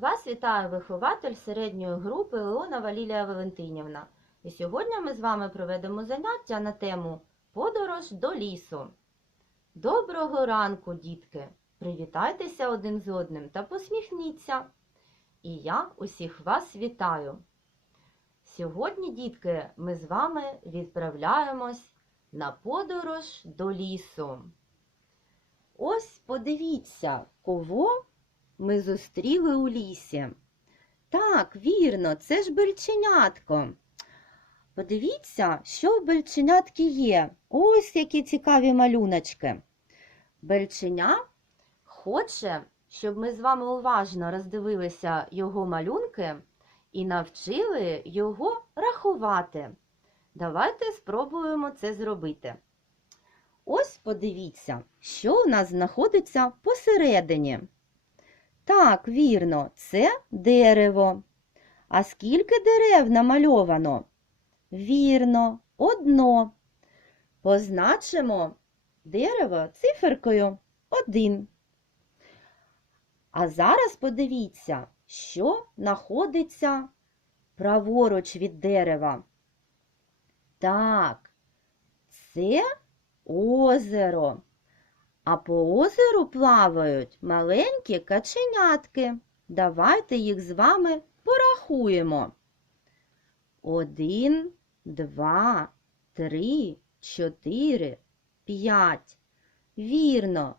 Вас вітає вихователь середньої групи Леонова Лілія Валентинівна. І сьогодні ми з вами проведемо заняття на тему Подорож до лісу. Доброго ранку, дітки! Привітайтеся один з одним та посміхніться. І я усіх вас вітаю. Сьогодні, дітки, ми з вами відправляємось на подорож до лісу. Ось подивіться, кого ми зустріли у лісі. Так, вірно, це ж бельченятко. Подивіться, що в бельченятки є. Ось які цікаві малюночки. Бельченя хоче, щоб ми з вами уважно роздивилися його малюнки і навчили його рахувати. Давайте спробуємо це зробити. Ось подивіться, що у нас знаходиться посередині. Так, вірно, це дерево. А скільки дерев намальовано? Вірно, одно. Позначимо дерево циферкою 1. А зараз подивіться, що знаходиться праворуч від дерева. Так, це озеро. А по озеру плавають маленькі каченятки. Давайте їх з вами порахуємо. Один, два, три, чотири, п'ять. Вірно,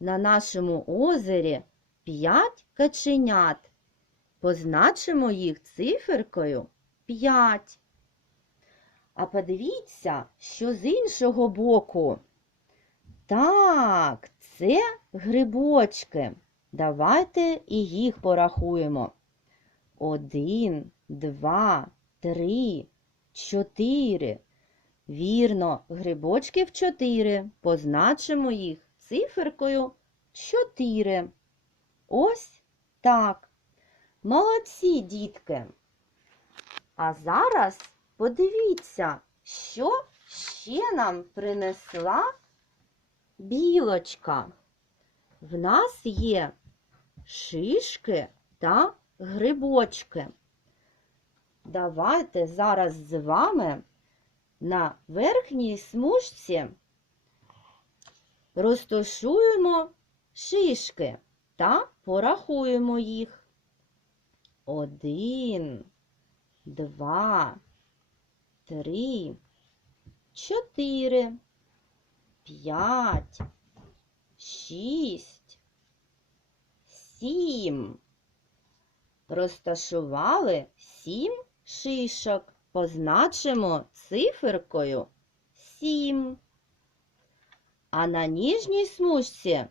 на нашому озері п'ять каченят. Позначимо їх циферкою 5. А подивіться, що з іншого боку. Так, це грибочки. Давайте і їх порахуємо. Один, два, три, чотири. Вірно, грибочків чотири. Позначимо їх циферкою 4. Ось так. Молодці, дітки. А зараз подивіться, що ще нам принесла білочка. В нас є шишки та грибочки. Давайте зараз з вами на верхній смужці розташуємо шишки та порахуємо їх. Один, два, три, чотири, п'ять, шість, сім. Розташували сім шишок. Позначимо циферкою сім. А на ніжній смужці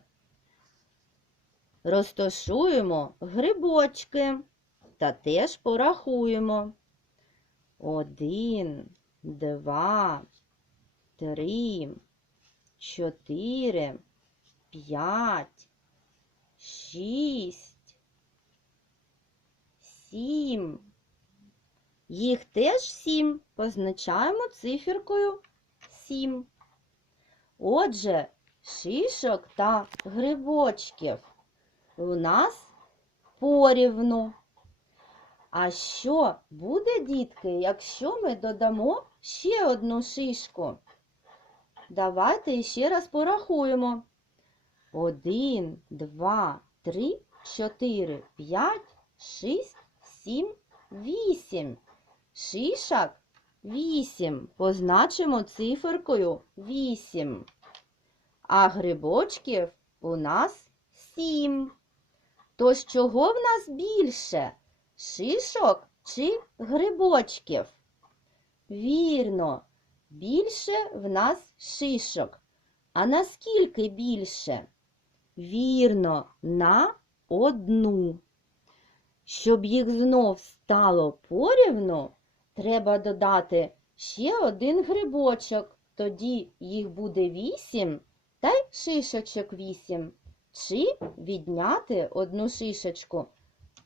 розташуємо грибочки та теж порахуємо. Один, два, три, чотири, п'ять, шість, сім. Їх теж сім. Позначаємо циферкою сім. Отже, шишок та грибочків у нас порівну. А що буде, дітки, якщо ми додамо ще одну шишку? Давайте ще раз порахуємо. Один, два, три, чотири, п'ять, шість, сім, вісім. Шишок вісім. Позначимо циферкою вісім. А грибочків у нас сім. Тож чого в нас більше? Шишок чи грибочків? Вірно, більше в нас шишок. А наскільки більше? Вірно, на одну. Щоб їх знов стало порівну, треба додати ще один грибочок. Тоді їх буде вісім та й шишечок вісім. Чи відняти одну шишечку,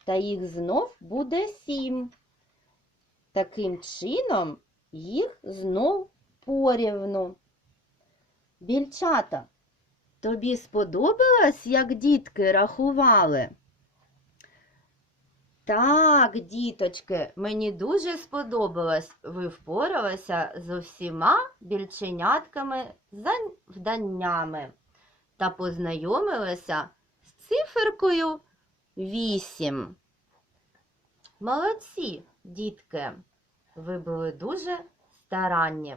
та їх знов буде сім. Таким чином їх знов порівну. Більчата, тобі сподобалось, як дітки рахували? Так, діточки, мені дуже сподобалось. Ви впоралися з усіма більченятками завданнями та познайомилися з циферкою 8. Молодці, дітки! Ви були дуже старанні.